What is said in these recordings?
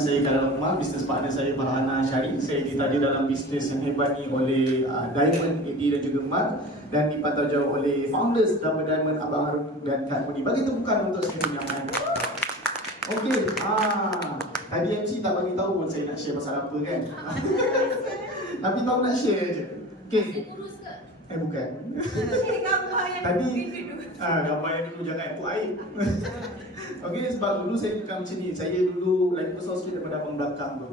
Saya Khalil Lukman, bisnes partner saya Farhana Syari. Saya ditaja dalam bisnes yang hebat ni oleh Diamond, Eddie dan juga Mat, dan dipantau jauh oleh founders Double Diamond, Abang Harun dan Kak Mudi. Bagi tepukan untuk saya punya man. Okey, tadi MC tak bagi tahu pun saya nak share pasal apa kan. Tapi tahu nak share je. Okey. Bukan. Tadi gambar yang dulu jangan, tu air. Okey, sebab dulu saya bukan macam ni. Saya dulu lagi besar sikit daripada abang belakang tu.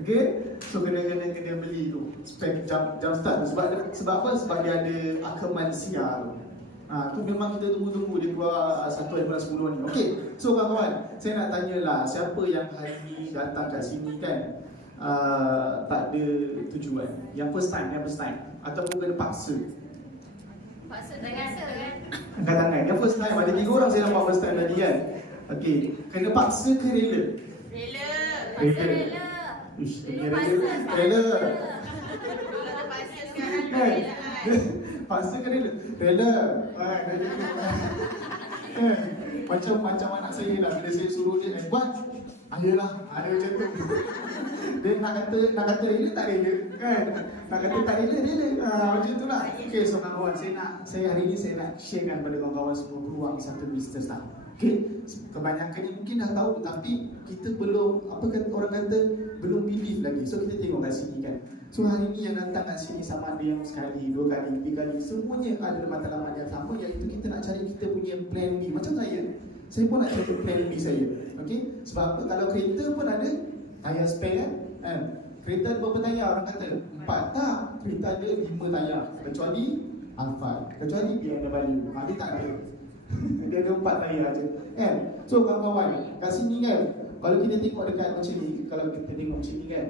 Okey, so kena beli tu spek jam start tu. Sebab apa? Sebab dia ada akaman siar tu. Tu memang kita tunggu dia keluar 1 bulan 10 ni. Okey, so kawan-kawan, saya nak tanyalah siapa yang hari ni datang kat sini kan tak ada tujuan. Yang first time ataupun kena paksa. Paksa dengan kan? Angkat tangan. Yang first time, ada 3 orang saya nampak first time tadi kan. Okey, kena paksa ke rela? Rela. Paksa rela. Ish, Dulu rela. Kalau terpaksa sekarang relaan. Paksa ke rela? Rela. Macam anak saya lah, bila saya suruh dia buat, ayolah, ada macam tu. Dia nak kata rela tak rela kan? Nak kata tak rela. Macam tu lah. Okay, so kawan-kawan, saya hari ni saya nak sharekan pada kawan-kawan semua peluang satu bisnes lah. Okay, kebanyakan ni mungkin dah tahu tapi kita belum, orang kata belum believe lagi. So kita tengok kat sini kan. So hari ni yang datang kat sini sama ada yang sekali, 2 kali, 3 kali, semuanya ada matlamat yang sama, iaitu kita nak cari kita punya plan B. Macam saya pun nak cari plan B saya. Okay, sebab apa? Kalau kereta pun ada tayar spare kan? Kereta ada berapa tayar? Orang kata 4, tak, kereta ada 5 tayar, kecuali Alphard, kecuali BMW. Dia tak ada. Dia ada 4 tayar je kan? So kawan-kawan, kat sini kan, kalau kita tengok dekat macam ni, kalau kita tengok macam ni kan,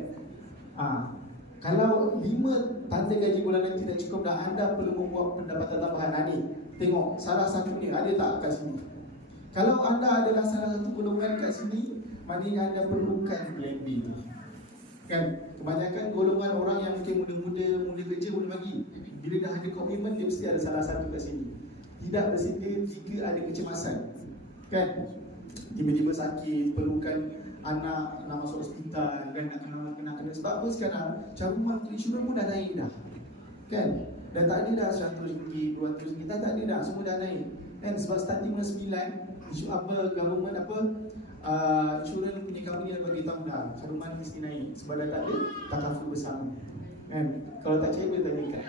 kalau 5 tanda gaji bulanan tidak cukup dan anda perlu membuat pendapatan tambahan. Ni tengok salah satunya ada tak kat sini. Kalau anda adalah salah satu golongan kat sini, maknanya anda perlukan plan B kan. Kebanyakan golongan orang yang mungkin muda kerja boleh bagi, bila dah ada komitmen dia mesti ada salah satu kat sini. Tidak bersedia jika ada kecemasan kan, tiba-tiba sakit, perlukan anak nak masuk hospital kan, nak kena. Sebab apa sekarang caruman insurans pun dah naik dah kan, dah tak ada dah RM100, RM200, tak ada dah, semua dah naik kan. Sebab starting bulan 9 government insurans punya company dah bagi tahu dah caruman mesti naik, sebab dah tak ada takaful bersama kan. Kalau tak percaya boleh tanyakan.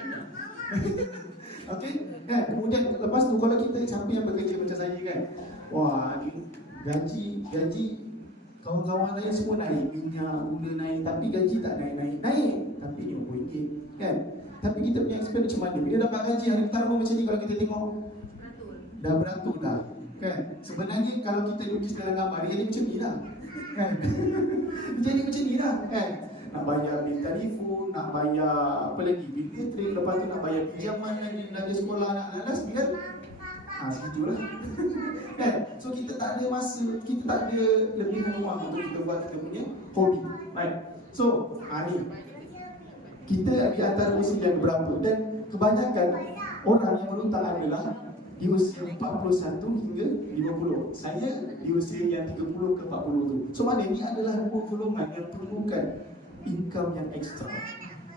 Okey kan. Kemudian lepas tu kalau kita siapa yang bekerja macam saya kan, wah gaji kawan-kawan lain semua naik, minyak, gula naik, tapi gaji tak naik, tapi RM50 kan. Tapi kita punya experience macam mana? Bila dapat gaji hari pertama macam ni, kalau kita tengok dah beratur dah kan. Sebenarnya kalau kita lukis dalam gambar, dia jadi macam ni lah kan. Jadi macam ni lah kan. Nak bayar bil telefon, nak bayar apa lagi, bil listrik, lepas tu nak bayar pinjaman lagi, belajar sekolah anak last kan. Segitulah. Kan? So kita tak ada masa, kita tak ada lebih ruang untuk kita buat kita punya hobi. Right? So, ni kita di antara usia yang berapa, dan kebanyakan orang yang berhutang adalah di usia 41 hingga 50. Saya di usia yang 30 ke 40 tu. So maknanya ni adalah 2 golongan yang perlukan income yang ekstra.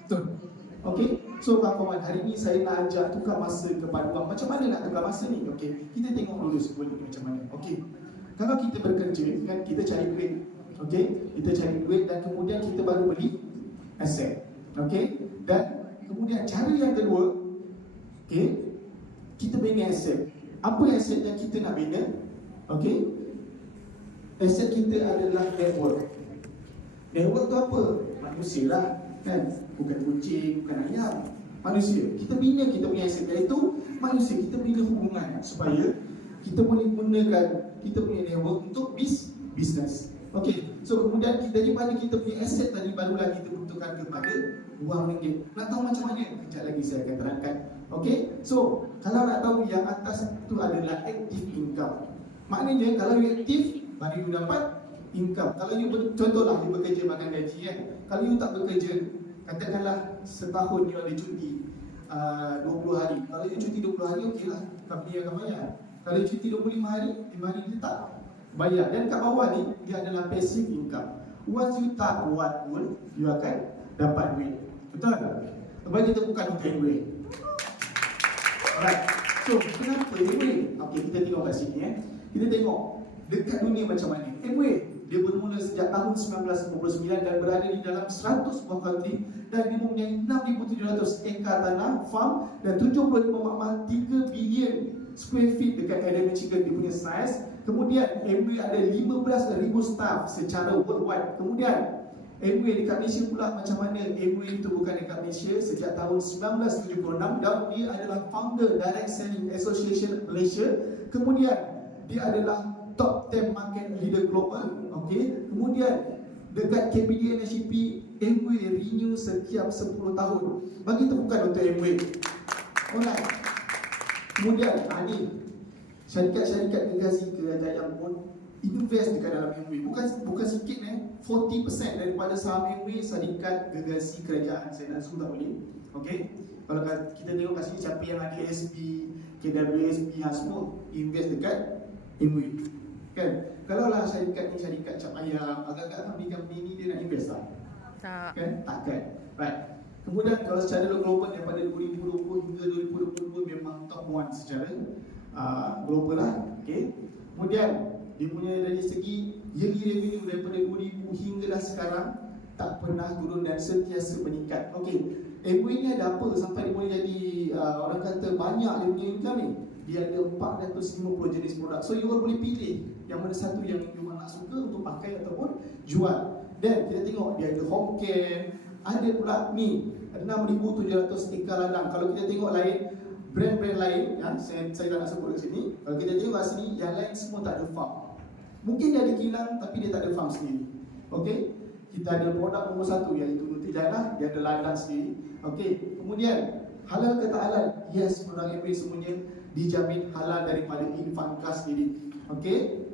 Betul? Okey, so kawan-kawan, hari ni saya nak ajak tukar masa kepada wang. Macam mana nak tukar masa ni? Okey, kita tengok dulu sebelum ni macam mana. Okey, kalau kita bekerja kan, kita cari duit. Okey, kita cari duit dan kemudian kita baru beli aset. Okey, dan kemudian cara yang kedua, okey, kita bina aset. Apa aset yang kita nak bina? Okey, aset kita adalah network. Network tu apa? Manusia lah kan, bukan kucing, bukan ayam, manusia. Kita bina kita punya aset, iaitu manusia. Kita bina hubungan supaya kita boleh gunakan kita punya network untuk bisnes. Okey, so kemudian daripada kita punya aset tadi, barulah kita butuhkan kepada wang ringgit. Nak tahu macam mana? Kejap lagi saya akan terangkan. Okey, so kalau nak tahu, yang atas tu adalah active income. Maknanya kalau you aktif, baru you dapat income. Kalau you contohlah you bekerja makan gaji kan. Kalau you tak bekerja, katakanlah setahun you ada cuti 20 hari. Kalau you cuti 20 hari, okeylah, company akan bayar. Kalau you cuti 25 hari, 5 hari dia tak. bayar. Dan kat bawah ni dia adalah passive income. Once you tak buat pun, you akan dapat duit. Betul? Bagi kita bukan untuk duit. Alright. So, kenapa Amway? Okey, kita tengok kat sini Kita tengok dekat dunia macam mana. Amway dia bermula sejak tahun 1999 dan berada di dalam 100 buah country dan dia mempunyai 6,700 ekar tanah, farm dan 75 makmal 3 bilion square feet dekat Eden, Michigan dia punya size. Kemudian Amway ada 15,000 staff secara worldwide. Kemudian Amway dekat Malaysia pula macam mana? Amway ditubuhkan dekat Malaysia sejak tahun 1976 dan dia adalah founder Direct Selling Association Malaysia. Kemudian dia adalah top 10 market leader global. Okey. Kemudian dekat KPDN SCP, Amway renew setiap 10 tahun. Bagi tepukan untuk Amway. Alright. Kemudian ni syarikat-syarikat gergasi kerajaan pun invest dekat dalam Amway. Bukan sikit 40% daripada saham Amway syarikat gergasi kerajaan. Saya nak zoom tak boleh. Okey. Kalau kita tengok kat sini siapa yang ada SB, KWSB semua invest dekat Amway. Kan? Kalau lah syarikat ni syarikat cap ayam, agak-agak company ni dia nak invest tak? Tak. Kan? Takkan. Right. Kemudian kalau secara global daripada 2020 hingga 2022 memang top 1 secara global lah. Okay. Kemudian dia punya dari segi yearly revenue daripada 2000 hinggalah sekarang tak pernah turun dan sentiasa meningkat. Okay. Amway ni ada apa sampai dia boleh jadi orang kata banyak dia punya income ni? Dia ada 450 jenis produk. So you boleh pilih yang mana satu yang you nak suka untuk pakai ataupun jual. Dan kita tengok dia ada home care, ada pula ni 6,700 ekar ladang. Kalau kita tengok lain brand-brand lain saya tak nak sebut kat sini. Kalau kita tengok kat sini yang lain semua tak ada farm. Mungkin dia ada kilang tapi dia tak ada farm sendiri. Okey. Kita ada produk nombor 1 iaitu Nutrijala, dia ada ladang sendiri. Okey. Kemudian halal ke tak halal? Yes, produk Amway semuanya dijamin halal daripada Infanka sendiri. Okey.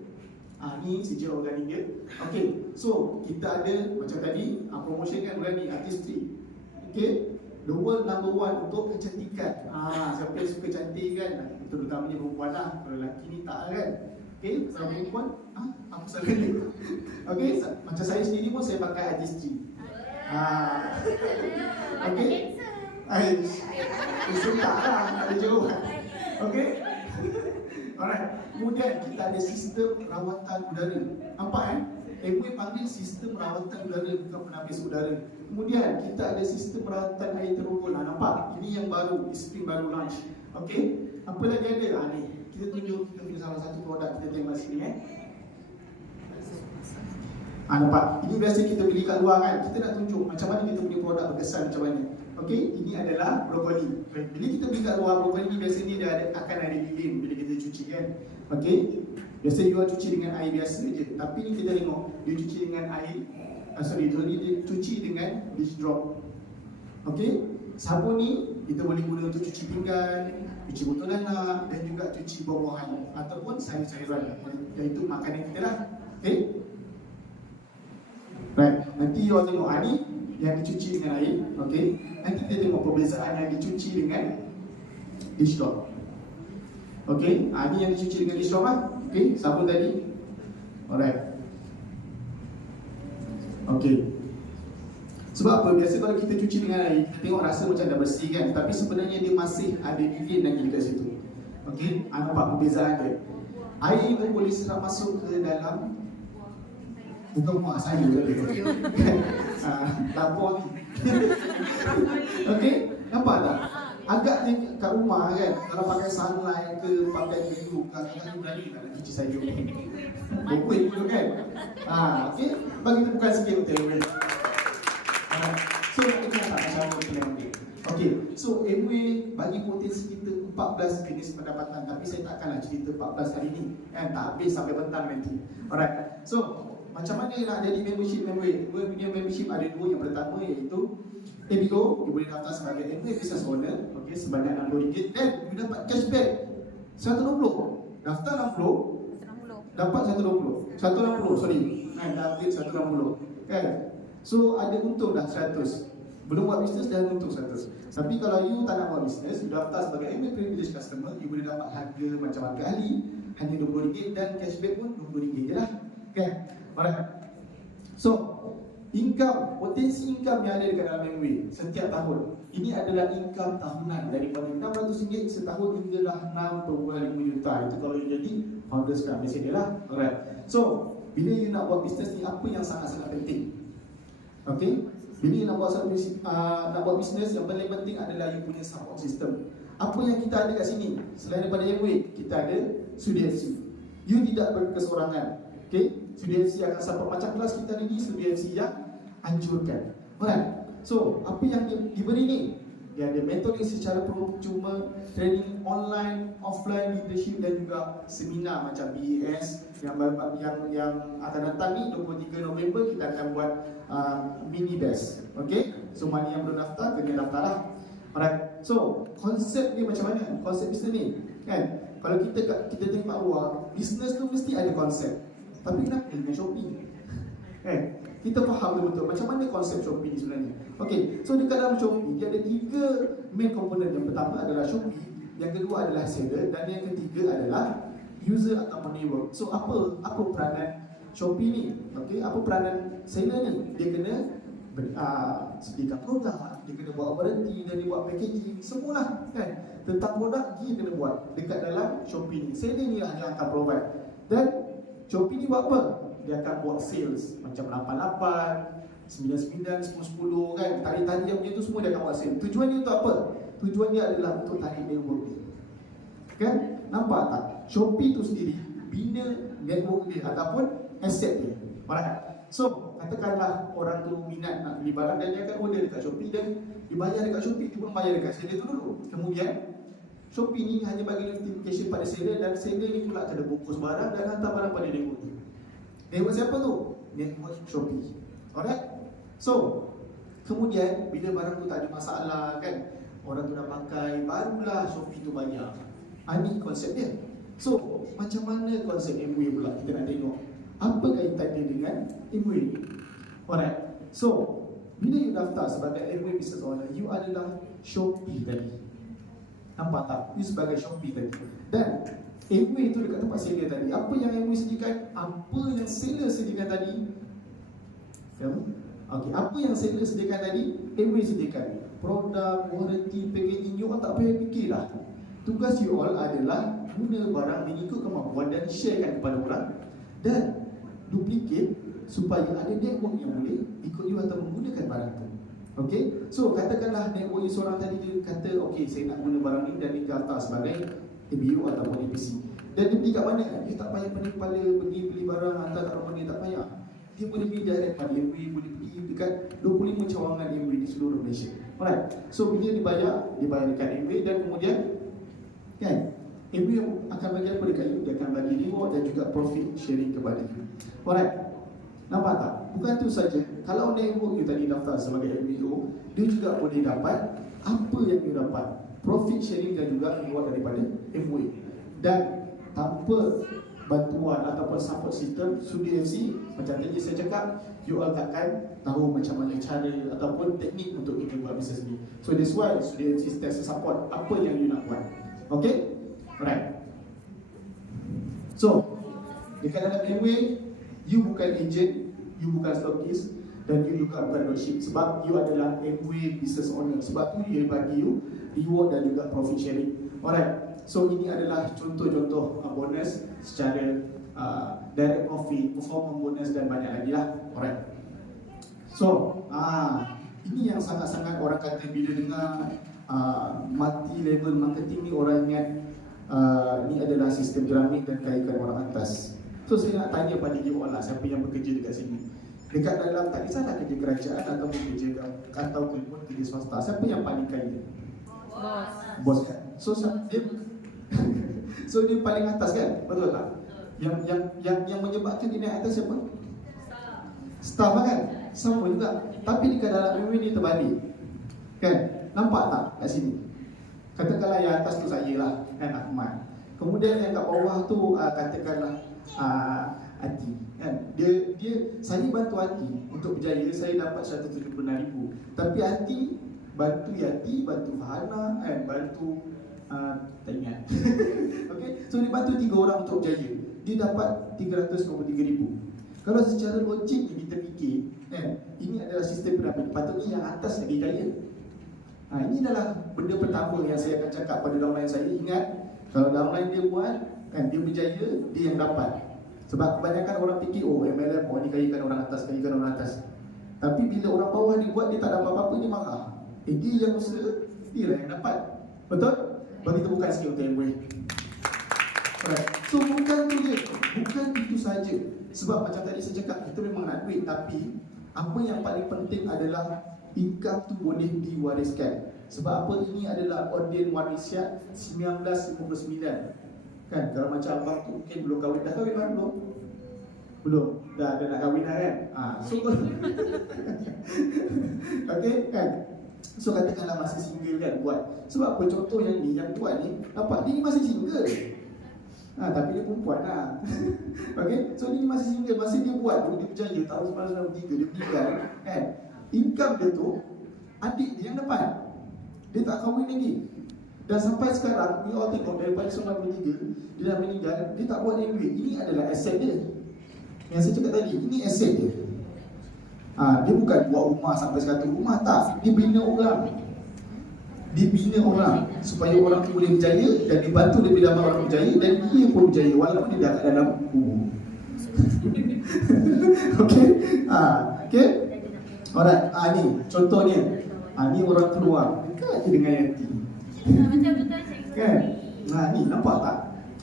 Ni sejarah organik dia. Okey. So, kita ada macam tadi promotion kan organik artistry. Okey. The world number 1 untuk kecantikan. Siapa yang suka cantik kan? Terutamanya perempuan lah. Kalau lelaki ni tak kan. Okey, kalau perempuan apa salah dia? Okey, macam saya sendiri pun saya pakai artistry. Okey. Suka lah, ada jawapan. Okey. Alright. Kemudian kita ada sistem rawatan udara. Nampak Amway panggil sistem rawatan udara, bukan penapis udara. Kemudian kita ada sistem rawatan air terkumpul. Nampak? Ini yang baru, Spring baru launch. Okey. Apa lagi ada? Ni. Kita tunjuk kita punya salah satu produk kita tengok sini nampak? Ini biasa kita beli kat luar kan. Kita nak tunjuk macam mana kita punya produk berkesan macam mana. Okey, ini adalah brokoli. Bila kita beli kat luar, brokoli ni biasanya dia akan ada lilin bila kita cuci kan. Okey. Biasa you cuci dengan air biasa je. Tapi ni kita tengok dia cuci dengan air dia cuci dengan dish drop. Okey. Sabun ni kita boleh guna untuk cuci pinggan, cuci botol anak dan juga cuci buah-buahan ataupun sayur-sayuran iaitu makanan kita lah. Okey. Right. Nanti you tengok ni yang dicuci dengan air. Okey. Nanti kita tengok perbezaan yang dicuci dengan dish drop. Okey. Ni yang dicuci dengan dish drop lah. Okey. Sabun tadi. Alright. Okey. Sebab apa? Biasa kalau kita cuci dengan air, kita tengok rasa macam dah bersih kan. Tapi sebenarnya dia masih ada lilin lagi dekat situ. Okey, nampak perbezaan dia. Air itu boleh serap masuk ke dalam bukan muak saya tadi. Lapor ni. Okey, nampak tak? Agaknya kat rumah kan, kalau pakai sunlight ke, pakai biru, kadang-kadang berani tak nak cuci sayur. Bokui dulu kan. Okey, bagi kita bukan sikit untuk Amway. So kita nak macam apa kita ambil. Okey, so Amway bagi potensi kita 14 jenis pendapatan. Tapi saya takkanlah cerita 14 hari ni kan, tak habis sampai petang nanti. Alright, so macam mana nak jadi membership Amway? Amway punya membership ada 2. Yang pertama iaitu Bigo, you boleh daftar sebagai Amway Business Owner, okey, sebanyak RM60 dan you dapat cashback 120. Daftar 60, dapat 160. 160, sorry. Dah update 160. Kan? So ada untung dah 100. Belum buat bisnes dah untung 100. Tapi kalau you tak nak buat bisnes, you daftar sebagai Amway Privilege Customer, you boleh dapat harga macam harga ahli, hanya RM20 dan cashback pun RM20 je lah. Kan? Alright. So, income, potensi income yang ada dekat dalam MWay setiap tahun, ini adalah income tahunan daripada RM600 setahun hinggalah 6.5 juta. Itu kalau you jadi founder sekarang biasa dia lah. Alright. So, bila you nak buat bisnes ni, apa yang sangat-sangat penting? Okay? Bila you nak buat bisnes, yang paling penting adalah you punya support system. Apa yang kita ada kat sini? Selain daripada MWay, kita ada Studi FC. You tidak berkesorangan. Okay? Studi FC akan support macam kelas kita ni, Studi FC yang anjurkan. Alright. So, apa yang diberi ni? Dia ada mentoring secara percuma, training online, offline leadership dan juga seminar macam BES yang akan datang ni 23 November kita akan buat mini BES. Okay? So, mana yang belum daftar, kena daftar lah. Alright. So, konsep ni macam mana? Konsep bisnes ni, kan? Kalau kita tengok kat luar, bisnes tu mesti ada konsep. Tapi kenapa dengan Shopee? Kita faham betul-betul macam mana konsep Shopee ni sebenarnya. Okay, so dekat dalam Shopee dia ada 3 main komponen. Yang pertama adalah Shopee, yang kedua adalah seller, dan yang ketiga adalah user atau network. So apa peranan Shopee ni? Okay, apa peranan seller ni? Dia kena sediakan produk, dia kena buat warranty, dan dia buat packaging, semualah kan. Tentang produk dia kena buat dekat dalam Shopee ni. Seller ni lah yang akan provide. Dan Shopee ni buat apa? Dia akan buat sales macam 88, 99, 10, 10 kan. Tarik-tarik yang punya tu semua dia akan buat sales. Tujuan dia untuk apa? Tujuan dia adalah untuk tarik network dia. Kan? Nampak tak? Shopee tu sendiri bina network dia ataupun asset dia. Alright. So, katakanlah orang tu minat nak beli barang dan dia akan order dekat Shopee dan dibayar dekat Shopee, dia pun bayar dekat seller tu dulu. Kemudian Shopee ni hanya bagi notification pada seller dan seller ni pula kena bungkus barang dan hantar barang pada network tu. Network siapa tu? Network Shopee. Alright. So, kemudian bila barang tu tak ada masalah kan, orang tu dah pakai, barulah Shopee tu bayar. Ini konsep dia. So, macam mana konsep MWay pula? Kita nak tengok apa kaitan dia dengan MWay ni. Alright. So, bila you daftar sebagai MWay Business Owner, you adalah Shopee tadi. Nampak tak? You sebagai Shopee tadi. Dan MWay tu dekat tempat seller tadi. Apa yang MWay sediakan? Apa yang seller sediakan tadi? Okay, apa yang seller sediakan tadi? MWay sediakan produk, warranty, packaging. You all tak payah fikir lah. Tugas you all adalah guna barang mengikut kemampuan dan sharekan kepada orang dan duplicate supaya ada network yang boleh ikut you atau menggunakan barang tu. Okay, so katakanlah network you seorang tadi dia kata, okay, saya nak guna barang ni dan dia daftar sebagai ABU ataupun APC. Dan dia pergi kat mana? Dia tak payah pening kepala pergi beli barang hantar kat rumah dia, tak payah. Dia boleh pergi direct pada MWay, boleh pergi dekat 25 cawangan MWay di seluruh Malaysia. Alright, so bila dibayar dekat MWay dan kemudian kan, MWay akan bagi apa dekat you? Dia akan bagi reward dan juga profit sharing kepada you. Alright, nampak tak? Bukan tu saja. Kalau network you tadi daftar sebagai MWO, dia juga boleh dapat apa yang you dapat, profit sharing dan juga reward daripada MWay. Dan tanpa bantuan ataupun support system Studi FC, macam tadi saya cakap, you all takkan tahu macam mana cara ataupun teknik untuk kita buat bisnes ni. So that's why Studi FC sentiasa support apa yang you nak buat. Okay? Alright. So, dekat dalam MWay, you bukan agent, you bukan stockist, dan you juga bukan dropship. Sebab you adalah MWay Business Owner. Sebab tu dia bagi you reward dan juga profit sharing. Alright. So ini adalah contoh-contoh bonus secara direct profit, performance bonus dan banyak lagi lah. Alright. So ini yang sangat-sangat orang kata bila dengar multi level marketing ni, orang ingat ni adalah sistem piramid dan kaikan orang atas. So saya nak tanya pada you all lah, siapa yang bekerja dekat sini, dekat dalam, tak kisahlah kerja kerajaan atau kerja kerja swasta, siapa yang paling kaya? Bos kan. So dia so dia paling atas kan, betul tak? Yang menyebabkan dia naik atas siapa? Staff kan? Sama juga. Tapi dekat dalam MWay ni terbalik kan? Nampak tak kat sini? Katakanlah yang atas tu saya lah kan, Ahmad. Kemudian yang kat bawah tu katakanlah Ati kan? Dia saya bantu Ati untuk berjaya, saya dapat 176,000. Tapi Ati bantu Yati, bantu Fahana kan, bantu Tak ingat. Okay, so dia bantu 3 orang untuk berjaya. Dia dapat 323,000. Kalau secara logik kita fikir, ini adalah sistem piramid. Patutnya yang atas lagi kaya. Ini adalah benda pertama yang saya akan cakap pada downline saya. Ingat, kalau downline dia buat, dia berjaya, dia yang dapat. Sebab kebanyakan orang fikir, MLM, ni kayakan orang atas, kayakan orang atas. Tapi bila orang bawah dia buat, dia tak dapat apa-apa, dia marah. Dia yang usaha, dia lah yang dapat. Betul? Bagi tepukan sikit untuk yang boleh. Alright. So bukan tu je, bukan itu saja. Sebab macam tadi saya cakap, kita memang nak duit. Tapi apa yang paling penting adalah income tu boleh diwariskan. Sebab apa, ini adalah order warisan 1959. Kan, kalau macam abang tu mungkin belum kahwin. Dah kahwin kan? Belum? Belum. Dah nak kahwin dah kan? So okay, kan? So katakanlah masih single kan buat. Sebab apa, contoh yang ni, yang buat ni, nampak dia ni masih single. Tapi dia perempuan lah. Okay, so dia ni masih single. Masa dia buat tu, dia berjaya tahun 1993, dia meninggal kan. Income dia tu, adik dia yang dapat. Dia tak kahwin lagi. Dan sampai sekarang, we all tengok daripada 1993, dia dah meninggal, dia tak buat MBA. Ini adalah aset dia. Yang saya cakap tadi, ini aset dia. Dia bukan buat rumah sampai 100 rumah, tak. Dia bina orang. Dia bina orang supaya orang tu boleh berjaya, dan dibantu lebih ramai orang berjaya, dan dia pun berjaya walaupun dia dah kat dalam Okay. Okay. Alright. Ni contohnya. Ni orang keluar dekat dengan hati. Macam betul cikgu. Kan? Ni nampak tak?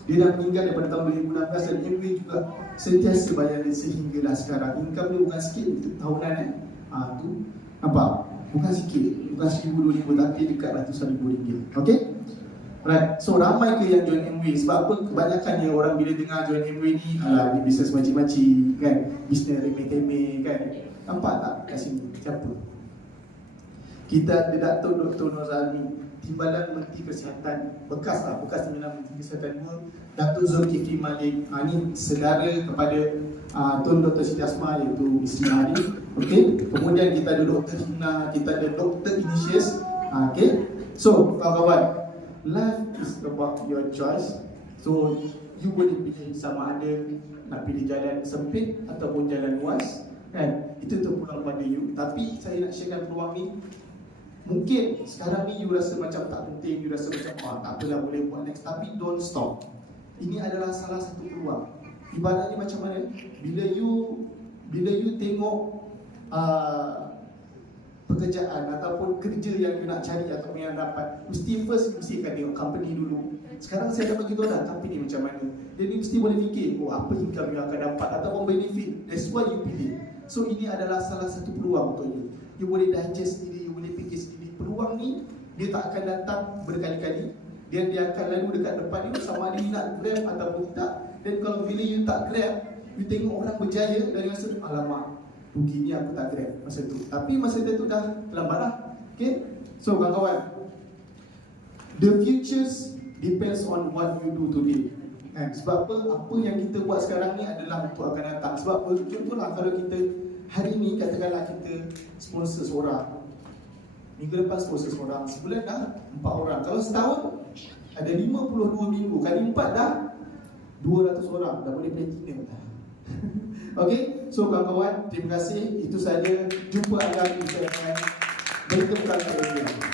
Dia dah meninggal daripada tahun 2016 dan MW juga sentiasa bayar dia sehinggalah sekarang. Income dia bukan sikit tahunan tu. Nampak? Bukan sikit. Bukan 1,000, 2,000, tapi dekat ratusan ribu ringgit. Okay? Right. So ramai ke yang join MW? Sebab apa? Kebanyakannya orang bila dengar join MW ni, ni bisnes makcik-makcik kan? Bisnes remeh-temeh kan? Nampak tak kat sini? Siapa? Kita ada Dato' Dr. Nur Zalmi, Timbalan Menteri Kesihatan, bekas Timbalan Menteri Kesihatan 2, Dato' Zulkifli Malik. Ni saudara kepada Tun Dr. Siti Asma, iaitu isteri Hari. Okay. Kemudian kita ada Dr. Hina, kita ada Dr. Initius. Okay. So kawan-kawan, life is about your choice. So you boleh pilih sama ada nak pilih jalan sempit ataupun jalan luas, kan? Itu terpulang pada you. Tapi saya nak sharekan peluang ni. Mungkin sekarang ni you rasa macam tak penting, you rasa macam tak apalah, boleh buat next. Tapi don't stop. Ini adalah salah satu peluang. Ibaratnya macam mana? Bila you tengok pekerjaan ataupun kerja yang you nak cari ataupun yang dapat, mesti akan tengok company dulu. Sekarang saya dapat beritahu dah company macam mana. Jadi mesti boleh fikir, apa income you akan dapat ataupun benefit. That's why you pilih. So ini adalah salah satu peluang untuk you. You boleh digest sendiri, you boleh fikir sendiri. Peluang ni dia tak akan datang berkali-kali. Dia akan lalu dekat depan you, sama ada you nak grab ataupun tidak. Dan kalau bila you tak grab, you tengok orang berjaya dan you rasa, alamak, rugi ni aku tak grab masa tu. Tapi masa tu dah terlambat lah. Okay. So kawan-kawan, the futures depends on what you do today. Sebab apa yang kita buat sekarang ni adalah untuk akan datang. Sebab contohlah kalau kita hari ni katakanlah kita sponsor seorang, minggu depan sponsor seorang, sebulan dah 4 orang. Kalau setahun ada 52 minggu, kali 4 dah 200 orang, dah boleh platinum dah. Okay, so kawan-kawan, terima kasih. Itu saja. Jumpa anda di channel Bertemu Kali.